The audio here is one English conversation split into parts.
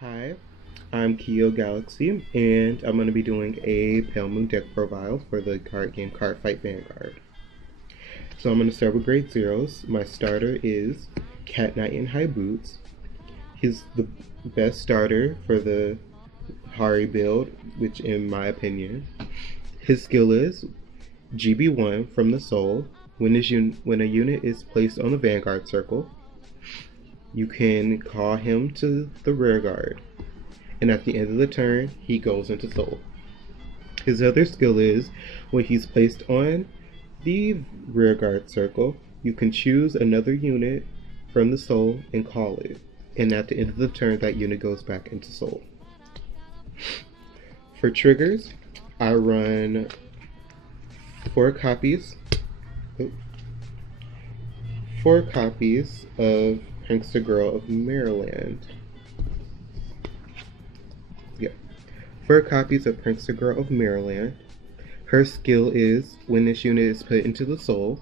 Hi, I'm Keo Galaxy, and I'm going to be doing a Pale Moon deck profile for the card game Card Fight Vanguard. So I'm going to start with grade zeros. My starter is Cat Knight in High Boots. He's the best starter for the Harri build, which in my opinion. His skill is GB1 from the Soul. When a unit is placed on the Vanguard circle, you can call him to the rear guard, and at the end of the turn, he goes into Soul. His other skill is, when he's placed on the rear guard circle, you can choose another unit from the Soul and call it, and at the end of the turn, that unit goes back into Soul. For triggers, I run 4 copies, 4 copies of Prankster Girl of Maryland. 4 copies of Prankster Girl of Maryland. Her skill is, when this unit is put into the Soul,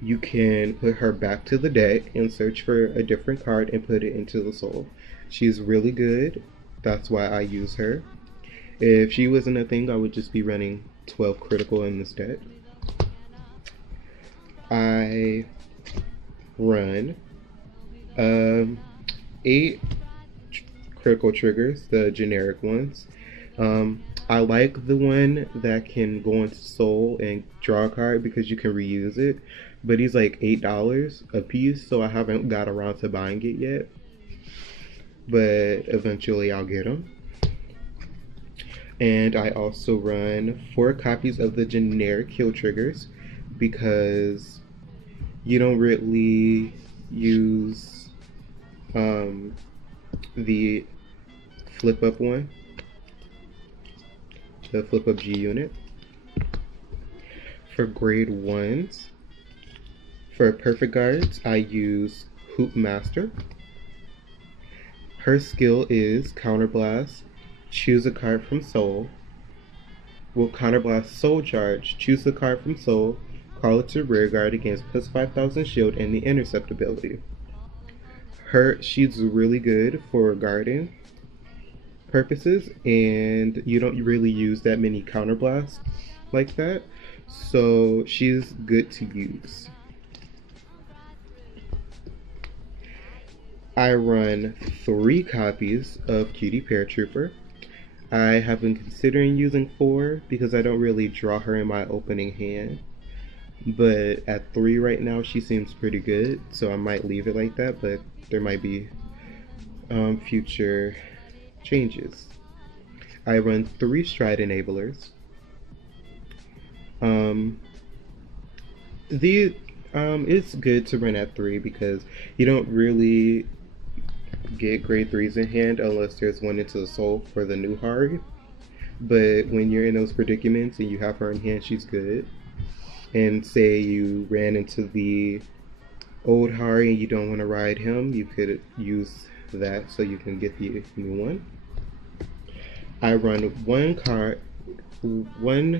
you can put her back to the deck and search for a different card and put it into the Soul. She's really good. That's why I use her. If she wasn't a thing, I would just be running 12 critical in this deck. I run 8 critical triggers, the generic ones. I like the one that can go into Soul and draw a card because you can reuse it, but he's like $8 a piece, so I haven't got around to buying it yet, but eventually I'll get them. And I also run 4 copies of the generic kill triggers because you don't really use the flip up one, the flip up G unit. For grade 1s, for perfect guards, I use Hoop Master. Her skill is Counterblast, choose a card from Soul. Will Counterblast Soul Charge, choose the card from Soul, call it to rear guard against plus 5,000 shield and the intercept ability. She's really good for guarding purposes, and you don't really use that many counterblasts like that, so she's good to use. I run 3 copies of Cutie Paratrooper. I have been considering using 4 because I don't really draw her in my opening hand, but at 3 right now she seems pretty good, so I might leave it like that, but there might be future changes. I run 3 Stride Enablers. It's good to run at 3 because you don't really get grade 3s in hand unless there's one into the Soul for the new Harri. But when you're in those predicaments and you have her in hand, she's good. And say you ran into the old Harri and you don't want to ride him, you could use that so you can get the new one. I run 1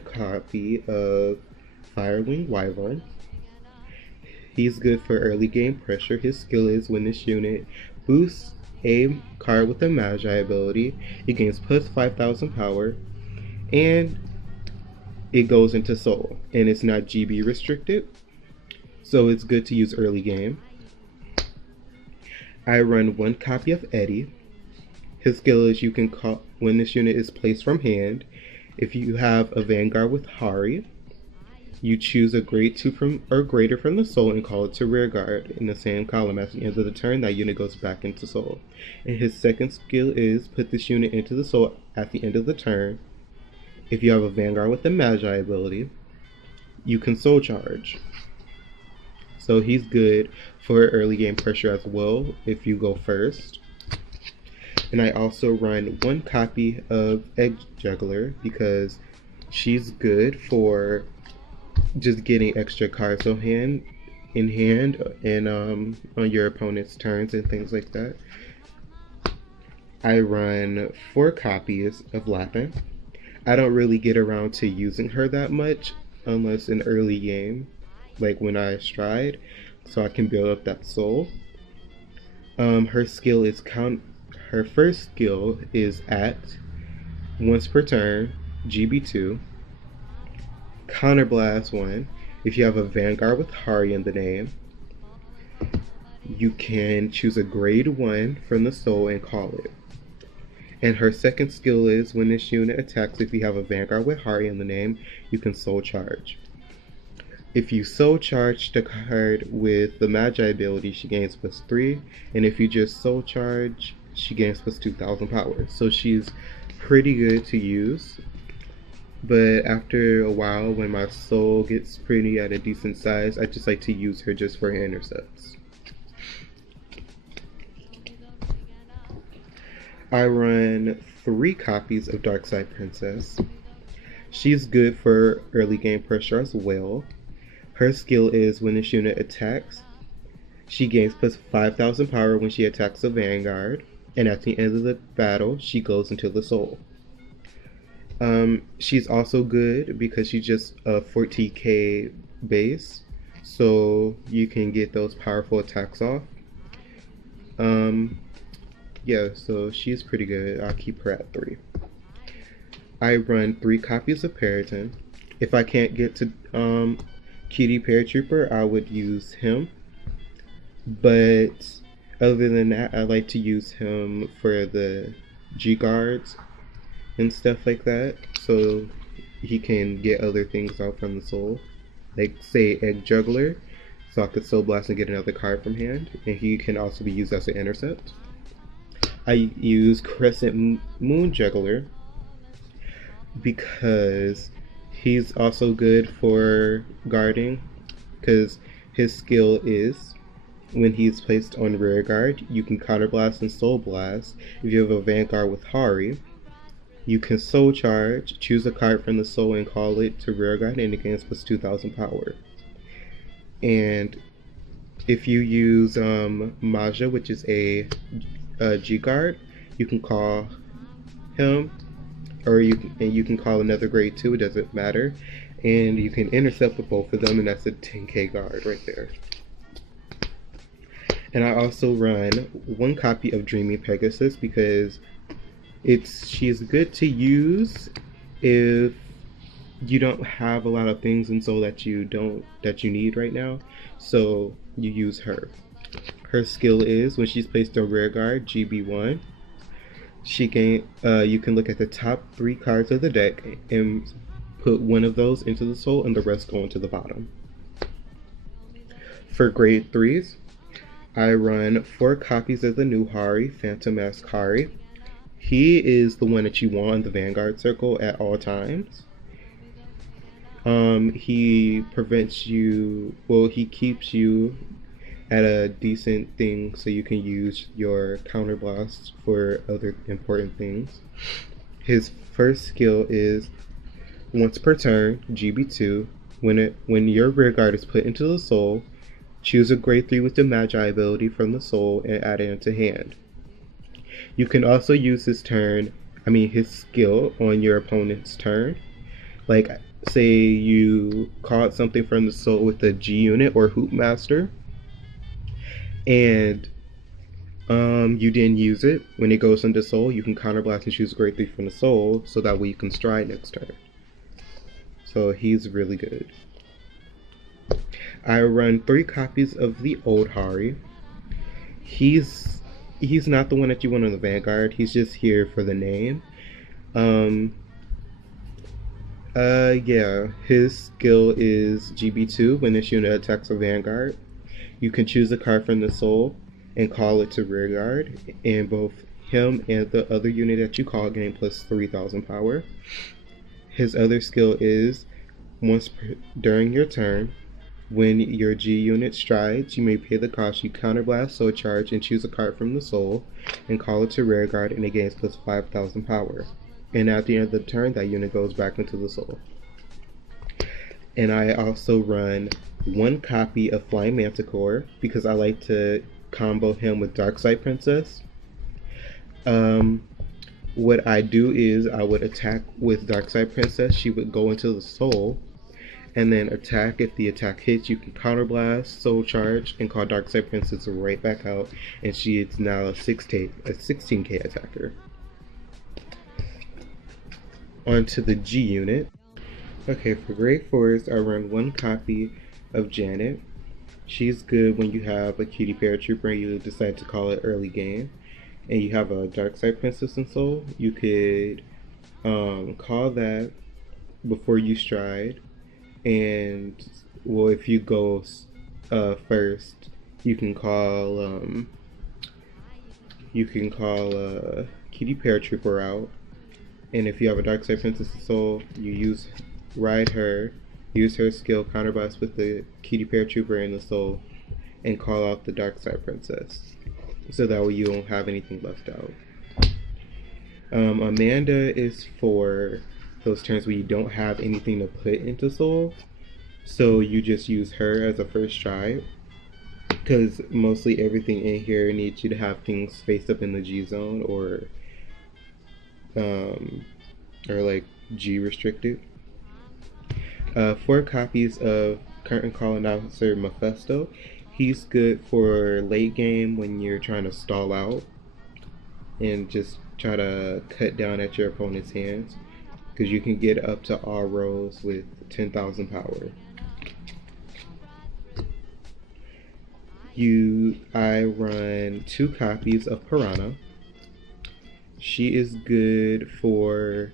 copy of Firewing Wyvern. He's good for early game pressure. His skill is, when this unit boosts a card with a Magi ability, it gains plus 5,000 power, and it goes into Soul, and it's not GB restricted, so it's good to use early game. I run 1 copy of Eddie. His skill is, you can call, when this unit is placed from hand, if you have a Vanguard with Harri, you choose a grade 2 from or greater from the Soul and call it to rear guard in the same column. At the end of the turn, that unit goes back into Soul. And his second skill is, put this unit into the Soul at the end of the turn. If you have a Vanguard with the Magi ability, you can Soul Charge. So he's good for early game pressure as well if you go first. And I also run 1 copy of Egg Juggler because she's good for just getting extra cards in hand and on your opponent's turns and things like that. I run 4 copies of Lappin. I don't really get around to using her that much unless in early game, like when I stride, so I can build up that soul. Her skill is her first skill is at once per turn, GB2. Counterblast 1. If you have a Vanguard with Harri in the name, you can choose a grade 1 from the soul and call it. And her second skill is when this unit attacks, if you have a Vanguard with Harri in the name, you can soul charge. If you soul charge the card with the Magi ability, she gains +3, and if you just soul charge, she gains +2000 power. So she's pretty good to use. But after a while, when my soul gets pretty at a decent size, I just like to use her just for intercepts. I run 3 copies of Darkside Princess. She's good for early game pressure as well. Her skill is when this unit attacks, she gains +5000 power when she attacks a Vanguard, and at the end of the battle, she goes into the soul. She's also good because she's just a 14k base, so you can get those powerful attacks off. Yeah, so she's pretty good. I'll keep her at 3. I run 3 copies of Periton. If I can't get to Cutie Paratrooper, I would use him. But other than that, I like to use him for the G-Guards and stuff like that, so he can get other things out from the soul, like say Egg Juggler, so I could Soul Blast and get another card from hand, and he can also be used as an intercept. I use Crescent Moon Juggler because he's also good for guarding, because his skill is when he's placed on rear guard, you can counterblast and soul blast. If you have a Vanguard with Harri, you can soul charge, choose a card from the soul and call it to rear guard, and it gains +2000 power. And if you use Maja, which is a G guard, you can call him, or you can call another grade 2. It doesn't matter, and you can intercept with both of them, and that's a 10k guard right there. And I also run 1 copy of Dreaming Pegasus because she's good to use if you don't have a lot of things in soul that you need right now, so you use her. Her skill is when she's placed on rear guard, GB1. You can look at the top 3 cards of the deck and put one of those into the soul and the rest go into the bottom. For grade 3s, I run 4 copies of the new Harri, Phantom Mask Harri. He is the one that you want in the Vanguard circle at all times. He prevents you, well, he keeps you at a decent thing so you can use your counterblast for other important things. His first skill is once per turn, GB2. When your rear guard is put into the soul, choose a grade 3 with the Magi ability from the soul and add it into hand. You can also use his skill on your opponent's turn. Like, say you caught something from the soul with a G unit or Hoop Master, and you didn't use it. When it goes into soul, you can counterblast and choose a grade 3 from the soul, so that way you can stride next turn. So he's really good. I run 3 copies of the old Harri. He's not the one that you want on the Vanguard. He's just here for the name. Yeah, his skill is GB2. When this unit attacks a Vanguard, you can choose a card from the soul and call it to rear guard, and both him and the other unit that you call gain +3000 power. His other skill is during your turn, when your G unit strides, you may pay the cost. You counterblast, soul charge, and choose a card from the soul and call it to rear guard, and it gains +5000 power. And at the end of the turn, that unit goes back into the soul. And I also run 1 copy of Flying Manticore because I like to combo him with Darkside Princess. What I do is I would attack with Darkside Princess. She would go into the soul, And then attack. If the attack hits, you can counterblast, soul charge, and call Darkside Princess right back out. And she is now a 16k attacker. On to the G unit. Okay, for Great Forest, I run 1 copy of Janet. She's good when you have a cutie paratrooper and you decide to call it early game. And you have a Darkside Princess in Soul. You could call that before you stride. And, well, if you go first, you can call Cutie Paratrooper out. And if you have a Darkside Princess Soul, you ride her, use her skill counterblast with the Cutie Paratrooper in the Soul, and call out the Darkside Princess. So that way you won't have anything left out. Amanda is for those turns where you don't have anything to put into Soul. So you just use her as a first try. Because mostly everything in here needs you to have things face up in the G zone or like G restricted. 4 copies of Curtain Call Announcer Mephisto. He's good for late game when you're trying to stall out and just try to cut down at your opponent's hands, because you can get up to all rolls with 10,000 power. I run 2 copies of Piranha. She is good for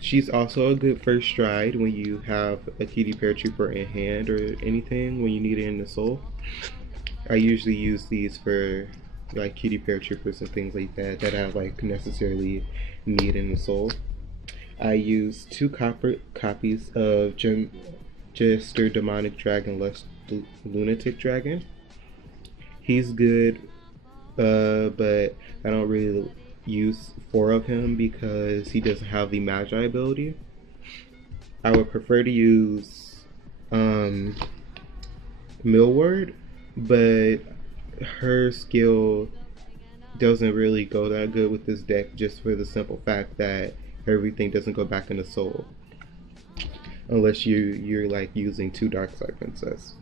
she's also a good first stride when you have a Cutie Paratrooper in hand or anything when you need it in the Soul. I usually use these for like Cutie Paratroopers and things like that I like necessarily need in the Soul. I use 2 copies of Jester Demonic Dragon Lunatic Dragon. He's good, but I don't really use 4 of him because he doesn't have the Magi ability. I would prefer to use Millward, but her skill doesn't really go that good with this deck, just for the simple fact that everything doesn't go back into Soul unless you're like using 2 Darkside Princess.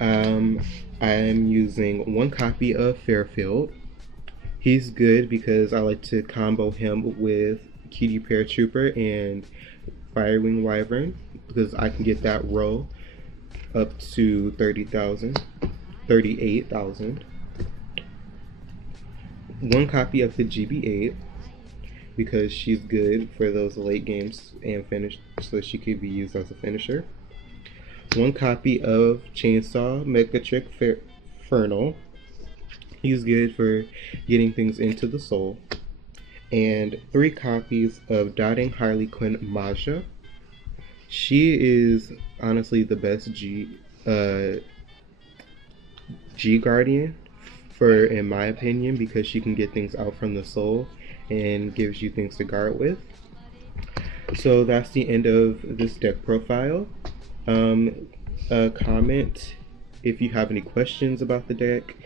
I am using 1 copy of Fairfield. He's good because I like to combo him with Cutie Paratrooper and Firewing Wyvern, because I can get that row up to 38,000. 1 copy of the GB8 because she's good for those late games and finish, so she could be used as a finisher. 1 copy of Chainsaw Mechatrick Fernal. He's good for getting things into the Soul. And 3 copies of Dotting Harley Quinn Maja. She is honestly the best G Guardian in my opinion, because she can get things out from the Soul and gives you things to guard with. So that's the end of this deck profile. Comment if you have any questions about the deck.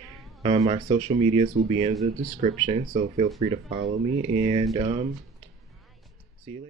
My social medias will be in the description, so feel free to follow me, and see you later.